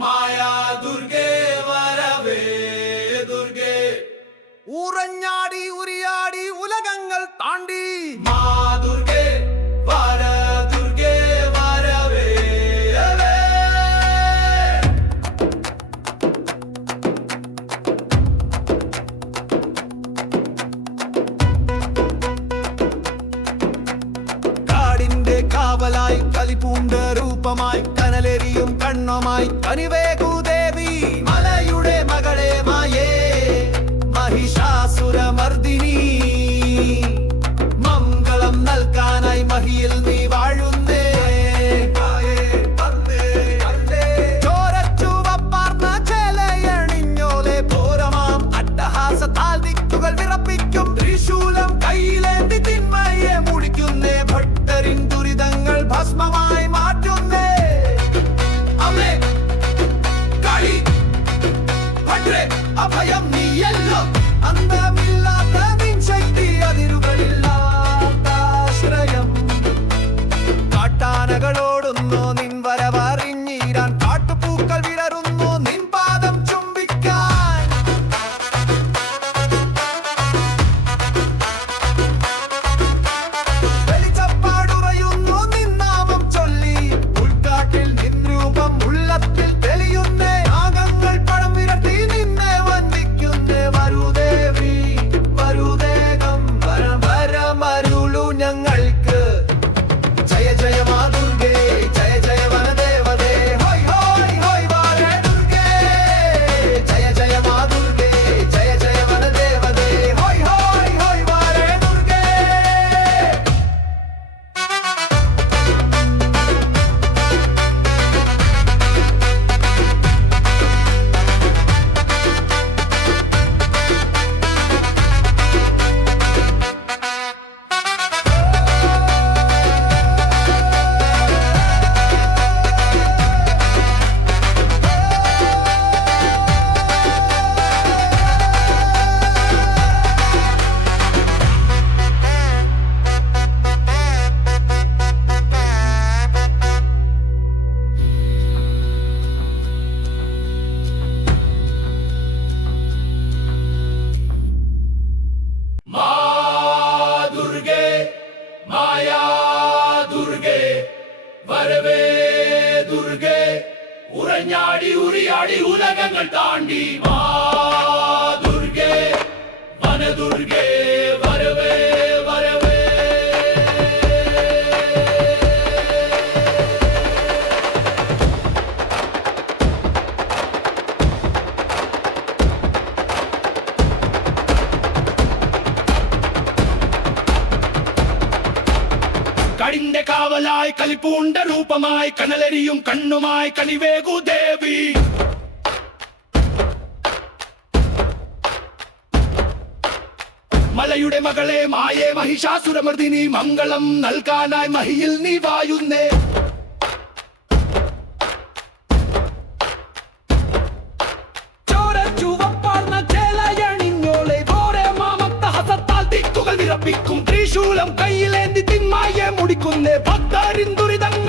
മായാ ദുർഗേ വരവേ ദുർഗേ ഊറഞ്ഞാടി ഉരിയാടി ഉലകങ്ങൾ താണ്ടി മാ ദുർഗേ വര ദുർഗേ വരവേ കാടിന്റെ കാവലായി കലിപൂണ്ട രൂപമായി കനലെരിയും കണ്ണുമായി കനിവേകൂ ദേവി മലയുടെ മകളെ മായേ മഹിഷാസുരമർദിനി മംഗളം നൽകാനായി മഹിയിൽ നീ വാഴുന്നേ ചോരച്ചുവപ്പാർന്ന ചേലയണിഞ്ഞോലെ പോരമാം അട്ടഹാസത്താൽ ദിക്കുകൾ വിറപ്പിക്കും ത്രിശൂലം കയ്യിലേന്തി തിന്മയെ മുടിക്കുന്നേ ഭട്ടരിൻ ദുരിതങ്ങൾ ഭസ്മമായി മാറ്റുന്നേ അമ്മേ കളി ഭദ്രേ അഭയം നീയല്ലോ അന്തമില്ലാത്ത നിൻ ശക്തി അതിരുകളില്ലാത്ത ആശ്രയം കാട്ടാനകളോടുന്നു നിൻ വരവറിഞ്ഞീരാൻ കാട്ടുപൂക്കൾ വിടരുന്നു നിൻ പാദം ചുംബിക്കാൻ വെളിച്ചപ്പാടുറയുന്നു നിൻ നാമം ചൊല്ലി ഉൾക്കാട്ടിൽ നിൻ രൂപം ഉള്ളത്തിൽ തെളിയുന്നേ നാഗങ്ങൾ പടം വിരട്ടി നിന്നെ വന്ദിക്കുന്നേ വരുദേവി വരുദേകം വരമരുളു ഞങ്ങൾക്ക് ജയ ജയ മാ ദുർഗേ ജയ ജയ വനദേവതേ ഹോയ് ഹോയ് ഹോയ് വാരേ ദുർഗേ ജയ ജയ മാ ദുർഗേ ജയ ജയ വനദേവതേ ഹോയ് ഹോയ് ഹോയ് വാരേ ദുർഗേ മാ ദുർഗേ മായാ ദുർഗേ വരവേ ദുർഗേ ഉറഞ്ഞാടി ഉരിയാടി ഉലകങ്ങൾ താണ്ടി മാ ദുർഗേ വന ദുർഗേ വരവേ വരവേ കടിന്റെ കാവലായി കലിപ്പൂണ്ട രൂപമായി കനലരിയും കണ്ണുമായി കനിവേകു ദേവി മലയുടെ മകളെ മായേ മഹിഷാസുരമർദിനി മംഗളം നൽകാനായി മഹിയിൽ നീ വായുന്നേ ചോരച്ചുവപ്പാർന്ന ചേലയണിഞ്ഞോളെ പോരെ മാമത്തഹസത്താൽ ദിക്കുകൾ വിറപ്പിക്കും ത്രിശൂലം കയ്യിലേന്തി തിന്മയെ മുടിക്കുന്നേ ഭക്തരിൻ ദുരിതങ്ങൾ